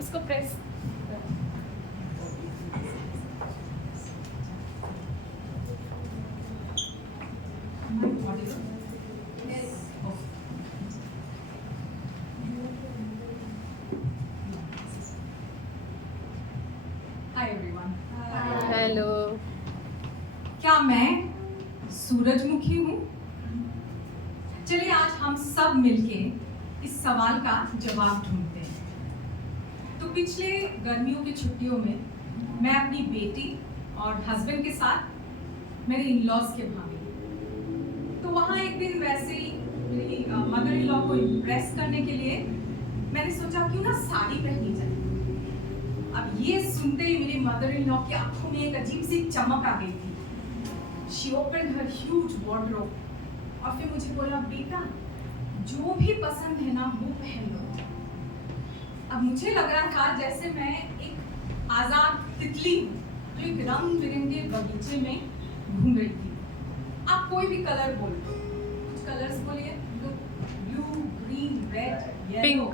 उसको press hi everyone. Hello. क्या मैं सूरजमुखी हूँ? चलिए आज हम सब मिलके इस सवाल का जवाब ढूंढते हैं। तो पिछले गर्मियों की छुट्टियों में मैं अपनी बेटी और हस्बैंड के साथ मेरे इन-लॉज के वहाँ गई। तो वहाँ एक दिन वैसे ही मेरी मदर इन लॉ को इम्प्रेस करने के लिए मैंने सोचा क्यों ना साड़ी पहनी जाए। अब ये सुनते ही मेरी मदर इन लॉ की आंखों में एक अजीब सी चमक आ गई थी। She opened her huge wardrobe और फिर मुझे बोला, बेटा जो भी पसंद है ना वो पहन लो। अब मुझे लग रहा था जैसे मैं एक आजाद तितली जो एक रंग बिरंगे बगीचे में घूम रही थी। आप कोई भी कलर बोल दो, कुछ कलर्स बोलिए। ब्लू, ग्रीन, रेड, येलो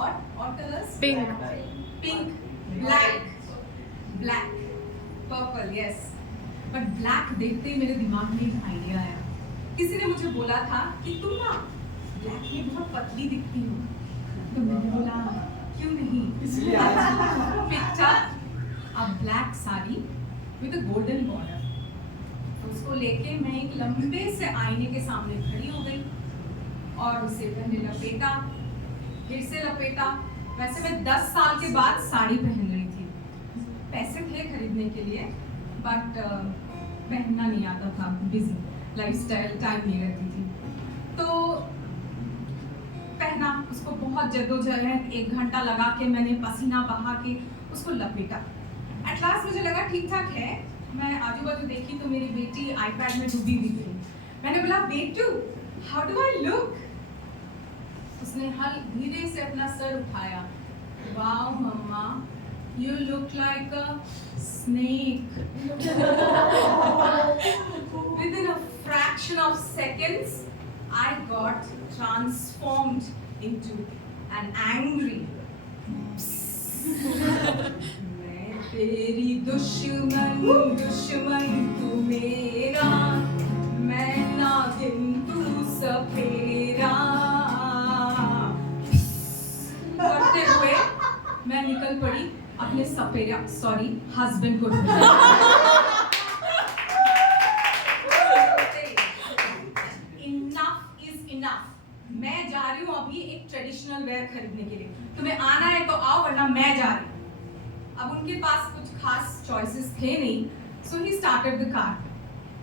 और colours pink, black, purple, yes. But black देखते ही मेरे दिमाग में एक आइडिया आया। किसी ने मुझे बोला था कि तुम ना ब्लैक में बहुत पतली दिखती हो। तो मैंने बोला क्यों नहीं, picture a black sari with a golden border. तो उसको लेके मैं एक लंबे से आईने के सामने खड़ी हो गई और उसे मैंने लपेटा, फिर से लपेटा। वैसे मैं 10 साल के बाद साड़ी पहन रही थी। पैसे थे खरीदने के लिए बट पहनना नहीं आता था, बिजी लाइफस्टाइल, टाइम नहीं रहती थी। तो पहना, उसको बहुत जद्दोजहद 1 घंटा लगा के मैंने पसीना बहा के उसको लपेटा। एट लास्ट मुझे लगा ठीक ठाक है। मैं आजू बाजू देखी तो मेरी बेटी आईपैड में डूबी हुई थी। मैंने बोला, बेटू हाउ डू आई लुक? उसने हल धीरे से अपना सर उठाया। Wow mama, you look like a snake. Within a fraction of seconds, I got transformed into an angry. मैं तेरी दुश्मन, दुश्मन तू मेरा, मैं नागिन तू सपेरा। करते हुए मैं निकल पड़ी अपने सपेरा हस्बैंड को ढूंढने। Enough is enough. मैं जा रही हूँ अभी एक ट्रेडिशनल वेयर खरीदने के लिए। तुम्हें आना है तो आओ वरना मैं जा रही हूँ। अब उनके पास कुछ खास चॉइसेस थे नहीं, so he started the car.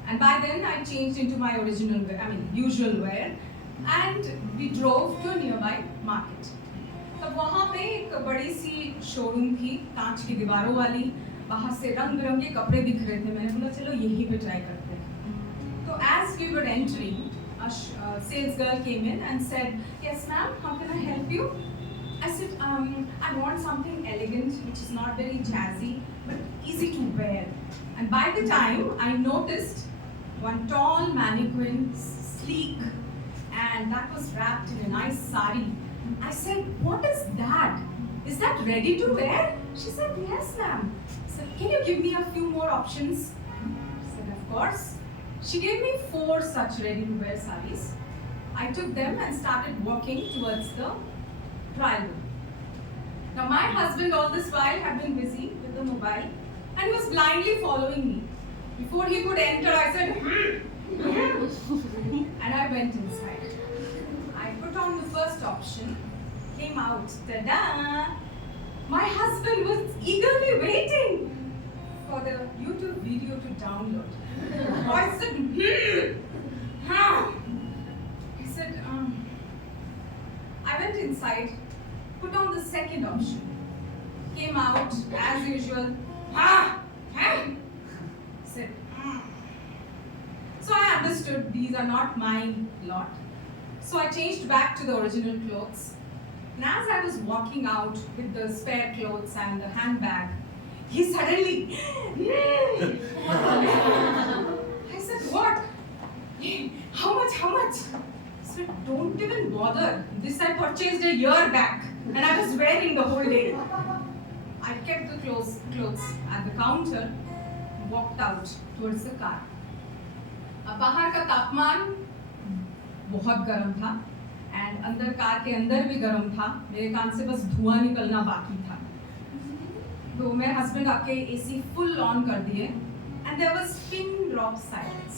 And by then I changed into my usual wear and we drove to a nearby market. तब वहाँ पे एक बड़ी सी शोरूम थी, कांच की दीवारों वाली। बाहर से रंग बिरंगे कपड़े दिख रहे थे। मैंने बोला चलो यहीं पे ट्राई करते हैं। तो as we were entering, a sales girl came in and said, yes ma'am, how can I help you? I said, I want something elegant which is not very jazzy but easy to wear. And by the time I noticed one tall mannequin, sleek, and that was wrapped in a nice sari. I said, what is that? Is that ready to wear? She said, yes ma'am. I said, can you give me a few more options? I said, of course. She gave me 4 such ready to wear saris. I took them and started walking towards the trial room. Now my husband all this while had been busy with the mobile and he was blindly following me. Before he could enter, I said, and I went inside. I put on the first option, came out, ta-da! My husband was eagerly waiting for the YouTube video to download. I said, He said, I went inside, put on the second option, came out as usual, said, So I understood these are not my lot. So I changed back to the original clothes. And as I was walking out with the spare clothes and the handbag, he suddenly, I said, what? How much? I said, don't even bother. This I purchased a year back. and I was wearing the whole day. I kept the clothes at the counter, walked out towards the car. अब बाहर का तापमान बहुत गर्म था and अंदर car के अंदर भी गर्म था. मेरे कान से बस धुआं निकलना बाकी था. तो मैं हस्बैंड आके एसी फुल ऑन कर दिए and there was pin drop silence.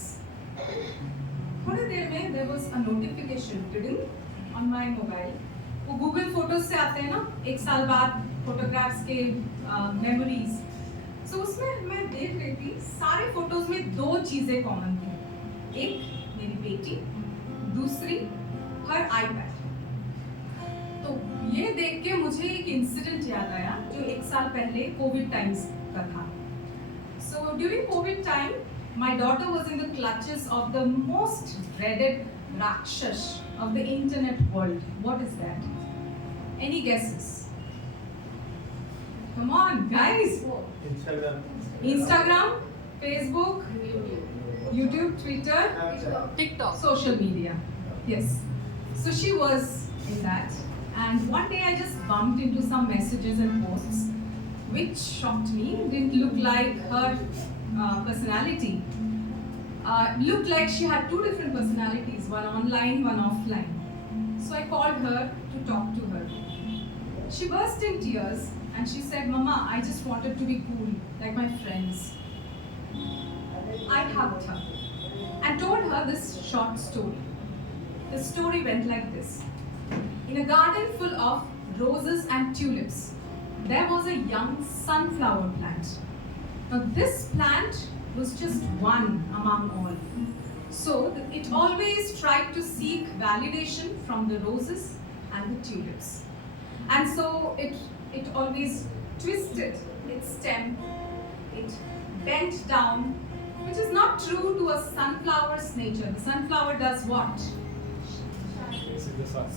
थोड़ी देर में there was a notification tinging on my mobile. वो गूगल फोटोज से आते हैं ना, एक साल बाद फोटोग्राफ्स के मेमोरीज. सो उसमें मैं देख रही थी सारे फोटोज में दो चीजें कॉमन थी. एक मेरी बेटी, दूसरी हर आईपैड. तो ये देख के मुझे एक इंसिडेंट याद आया जो एक साल पहले कोविड टाइम्स का था. So during Covid time my daughter was in the clutches of the most dreaded राक्षस of the internet world. What is that? Any guesses? Come on, guys. Instagram, Facebook, YouTube, Twitter, TikTok. social media. Yes. So she was in that. And one day I just bumped into some messages and posts which shocked me. Didn't look like her personality. Looked like she had two different personalities, one online, one offline. So I called her to talk to her. She burst in tears and she said, "Mama, I just wanted to be cool, like my friends." I hugged her and told her this short story. The story went like this. In a garden full of roses and tulips, there was a young sunflower plant. Now this plant was just one among all. So it always tried to seek validation from the roses and the tulips. And so it always twisted its stem, it bent down, which is not true to a sunflower's nature. The sunflower does what?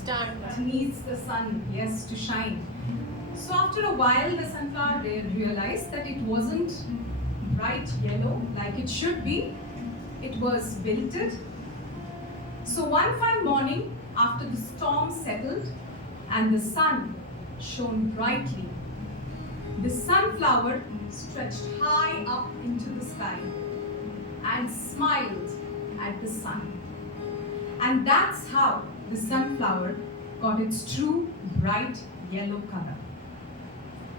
Stand. It needs the sun, yes, to shine. So after a while, the sunflower realized that it wasn't bright yellow like it should be. It was wilted. So one fine morning, after the storm settled and the sun shone brightly, the sunflower stretched high up into the sky and smiled at the sun. And that's how the sunflower got its true bright yellow color.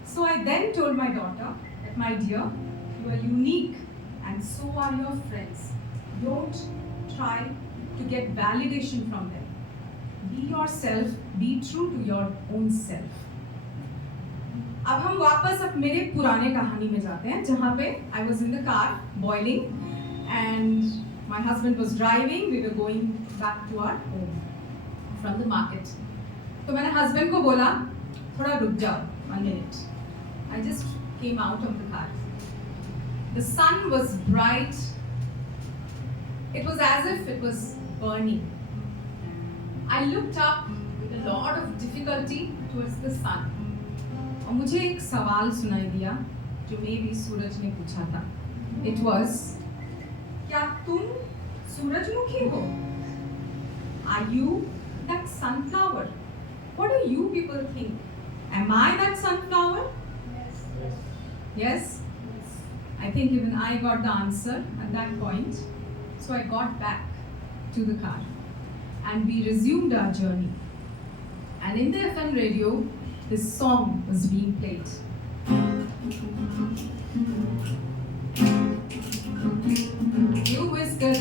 So I then told my daughter that, my dear, you are unique and so are your friends. Don't try to get validation from them. Be yourself, be true to your own self. अब हम वापस अब मेरे पुराने कहानी में जाते हैं जहाँ पे I was in the car boiling and my husband was driving. We were going back to our home from the market. तो मैंने husband को बोला थोड़ा रुक जाओ, 1 minute. I just came out of the car. The sun was bright. It was as if it was burning. I looked up with a lot of difficulty towards the sun. और मुझे एक सवाल सुनाई दिया जो मे भी सूरज ने पूछा था. It was, क्या तुम सूरजमुखी हो? Are you that sunflower? What do you people think? Am I that sunflower? Yes? I think even I got the answer at that point. So I got back to the car and we resumed our journey. And in the FM radio, this song was being played. You whispered